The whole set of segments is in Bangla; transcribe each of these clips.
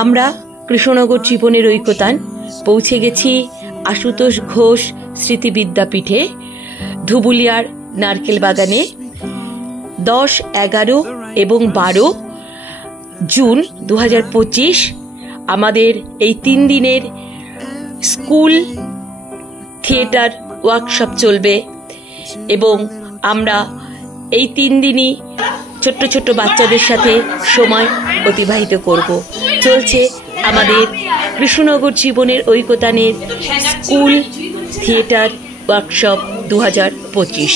আমরা কৃষ্ণনগর জীবনের ঐকতান পৌঁছে গেছি আশুতোষ ঘোষ স্মৃতি বিদ্যাপীঠে, ধুবুলিয়ার নারকেল বাগানে 10, 11 এবং 12 জুন 2025 আমাদের এই 3 দিনের স্কুল থিয়েটার ওয়ার্কশপ চলবে এবং আমরা এই 3 দিনই ছোট্ট ছোট্ট বাচ্চাদের সাথে সময় অতিবাহিত করব। চলছে আমাদের কৃষ্ণনগর জীবনের ঐকতানের স্কুল থিয়েটার ওয়ার্কশপ 2025।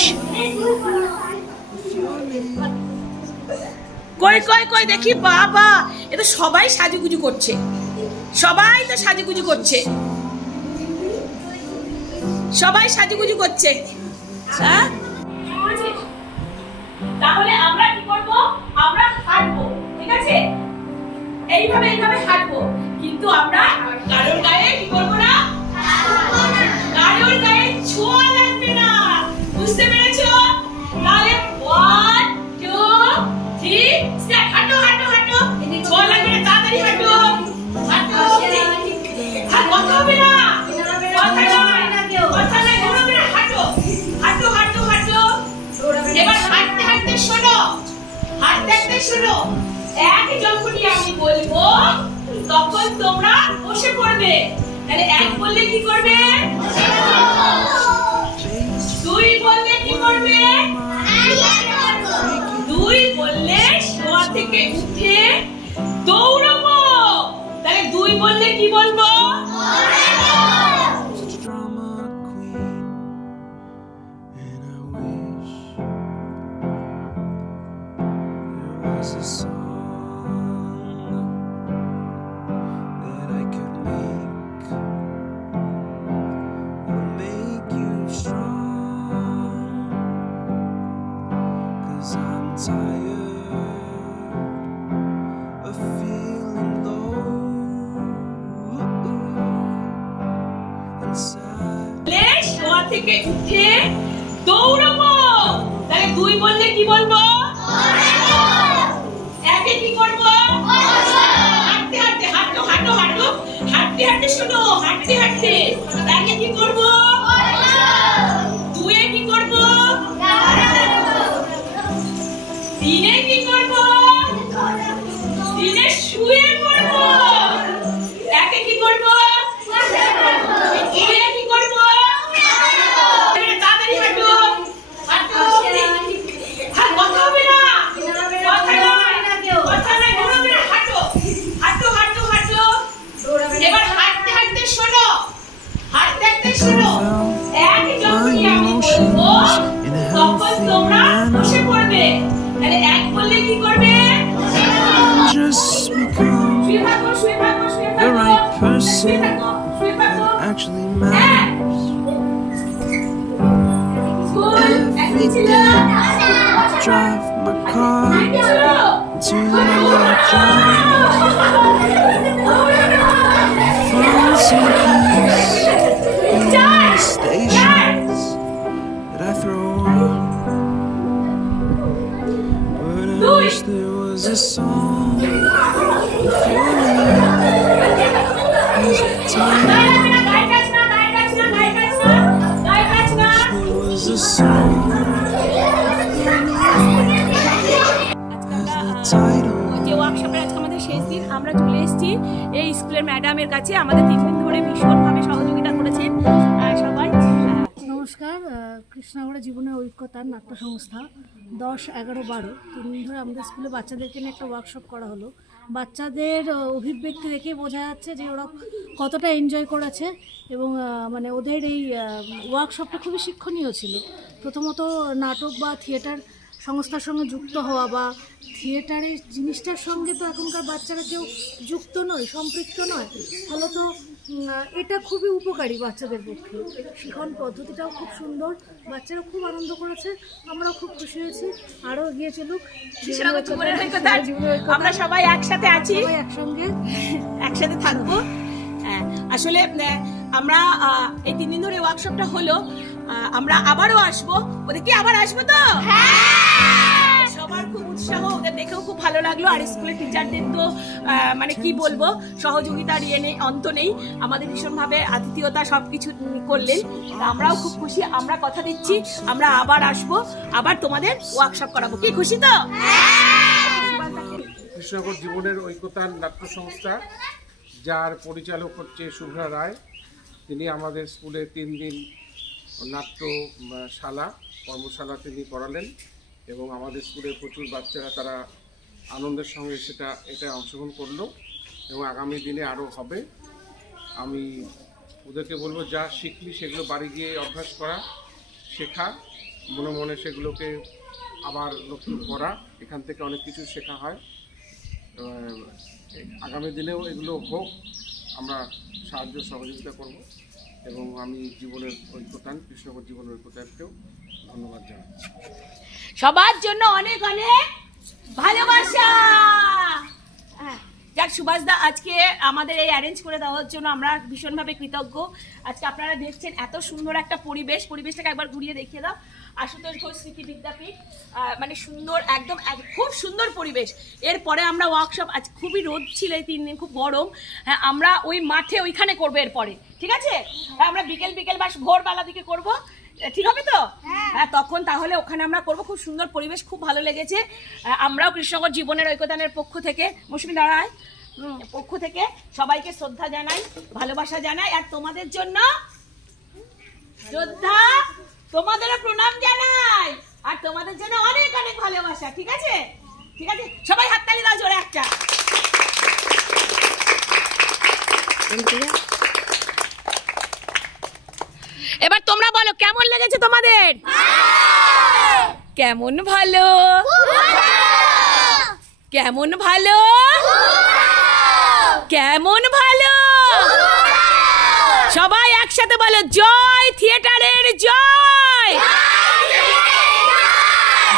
কই কই কই দেখি, বাবা এ তো সবাই সাজুগুজু করছে, সবাই তো সাজুগুজু করছে, সবাই সাজুগুজু করছে। হ্যাঁ, তাহলে আমরা কি করব? আমরা হাঁটবো, ঠিক আছে? এইভাবে এইভাবে হাঁটবো, কিন্তু আমরা কারোর গায়ে কি করব না, কারোর গায়ে ছোঁয়া লাগবে না, বুঝতে পেরেছো? তাহলে 1, 2, 3 স্টার্ট। হাঁটো হাঁটো হাঁটো, ছোঁয়া লাগবে না, তাড়াতাড়ি হাঁটো হাঁটো। আর কথা হবে না, কথা নয়, কথা নয়, দৌড়াবে না, হাঁটো হাঁটো হাঁটো হাঁটো। এবার হাঁটতে হাঁটতে শোনো, হাঁটতে হাঁটতে শোনো, এক যখনই আমি বলবো তখন তোমরা বসে পড়বে। তাহলে 1 বললে কি করবে? 2 বললে কি করবে? 2 বললে শোয়া থেকে উঠে দৌড়াবো। তাহলে 2 বললে কি বলবো? থেকে উঠে দৌড়াবো। তাহলে 2 বললে কি বলবো? 1 কি করবো? হাঁটতে হাঁটতে, হাঁটো হাঁটো হাঁটো, হাঁটতে হাঁটতে শোনো, হাঁটতে হাঁটতে 1 কি করবো? 2 কি করবো? 3 কি করবো? 3 শুয়ে পড়বো। 1 কি করবো? 2 কি করবো? Just become the right person that actually matters. Every day I drive my car to another job. Find some peace in the stations that I throw on. But I wish there was a song for me as the time. There was a song as the title. যে ওয়ার্কশপের আজকে আমাদের শেষ দিন, আমরা চলে এসেছি এই স্কুলের ম্যাডামের কাছে। আমাদের 3 দিন ধরে ভীষণভাবে সহযোগিতা করেছেন সবাই। নমস্কার, কৃষ্ণনগর জীবনের ঐক্যতার নাট্য সংস্থা 10, 11, 12 3 দিন ধরে আমাদের স্কুলে বাচ্চাদেরকে নিয়ে একটা ওয়ার্কশপ করা হলো। বাচ্চাদের অভিব্যক্তি দেখে বোঝা যাচ্ছে যে ওরা কতটা এনজয় করেছে এবং মানে ওদের এই ওয়ার্কশপটা খুবই শিক্ষণীয় ছিল। প্রথমত নাটক বা থিয়েটার সংস্থার সঙ্গে যুক্ত হওয়া বা থিয়েটারের জিনিসটার সঙ্গে তো এখনকার বাচ্চারা কেউ যুক্ত নয়, সম্পৃক্ত নয়, ফলে তো এটা খুবই উপকারী বাচ্চাদের পক্ষে। শিখন পদ্ধতিটাও খুব সুন্দর, বাচ্চারা খুব আনন্দ করেছে, আমরাও খুব খুশি হয়েছি। আরও এগিয়ে চলুক, আমরা সবাই একসাথে আছি, একসাথে থাকবো। আসলে আমরা এই 3 দিন ধরে ওয়ার্কশপটা হলো, আমরা আবারও আসবো। ওদেরকে আবার আসবো তো, সবার খুব উৎসাহ। দেখেও খুব ভালো লাগলো। আর স্কুলের টিচারদের তো মানে কি বলবো, সহযোগিতার ইয়ে নেই, অন্ত নেই, আমাদের ভীষণভাবে আতিথেয়তা সবকিছু করলেন। আমরাও খুব খুশি। আমরা কথা দিচ্ছি আমরা আবার আসবো, আবার তোমাদের ওয়ার্কশপ করাবো। কি খুশি তো? কৃষ্ণনগর জীবনের ঐক্যতান নাট্য সংস্থা, যার পরিচালক হচ্ছে শুভ্রা রায়, তিনি আমাদের স্কুলে 3 দিন নাট্যশালা কর্মশালা তিনি করালেন এবং আমাদের স্কুলের প্রচুর বাচ্চারা তারা আনন্দের সঙ্গে এটা অংশগ্রহণ করলো এবং আগামী দিনে আরও হবে। আমি ওদেরকে বলবো যা শিখলি সেগুলো বাড়ি গিয়ে অভ্যাস করা, শেখা, মনে মনে সেগুলোকে আবার নতুন করা, এখান থেকে অনেক কিছু শেখা হয়। আগামী দিনেও এগুলো হোক, আমরা সাহায্য সহযোগিতা করব এবং আমি জীবনের ঐক্যতান, কৃষ্ণনগর জীবনের ঐক্যতানকেও ধন্যবাদ জানাচ্ছি। সবার জন্য অনেক অনেক ভালোবাসা। যাক সুভাষদা, আজকে আমাদের এই অ্যারেঞ্জ করে দেওয়ার জন্য আমরা ভীষণভাবে কৃতজ্ঞ। আজকে আপনারা দেখছেন এত সুন্দর একটা পরিবেশটাকে একবার ঘুরিয়ে দেখিয়ে দাও। আশুতোষ ঘোষ স্মৃতি বিদ্যাপীঠ, মানে সুন্দর, একদম খুব সুন্দর পরিবেশ। এরপরে আমরা ওয়ার্কশপ, আজ খুবই রোদ ছিল এই 3 দিন, খুব গরম। হ্যাঁ, আমরা ওই মাঠে ওইখানে করবো এরপরে, ঠিক আছে? হ্যাঁ, আমরা বিকেল বা ভোরবেলা দিকে করবো, ঠিক হবে তো? হ্যাঁ, তখন তাহলে ওখানে আমরা করবো। খুব সুন্দর পরিবেশ, খুব ভালো লেগেছে। আমরাও কৃষ্ণনগর জীবনের ঐক্যতানের পক্ষ থেকে, মৌসুমী দাঁড়ায়, পক্ষ থেকে সবাইকে শ্রদ্ধা জানাই, ভালোবাসা জানাই। আর তোমাদের জন্য শ্রদ্ধা, তোমাদেরও প্রণাম জানাই, আর তোমাদের জন্য অনেক অনেক ভালোবাসা। ঠিক আছে? ঠিক আছে, সবাই হাততালি দাও জোরে একটা। এবার তোমরা বলো কেমন লেগেছে তোমাদের? কেমন ভালো? কেমন ভালো? কেমন ভালো? সবাই একসাথে বলো, জয় থিয়েটারের জয়,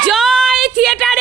জয় থিয়েটার।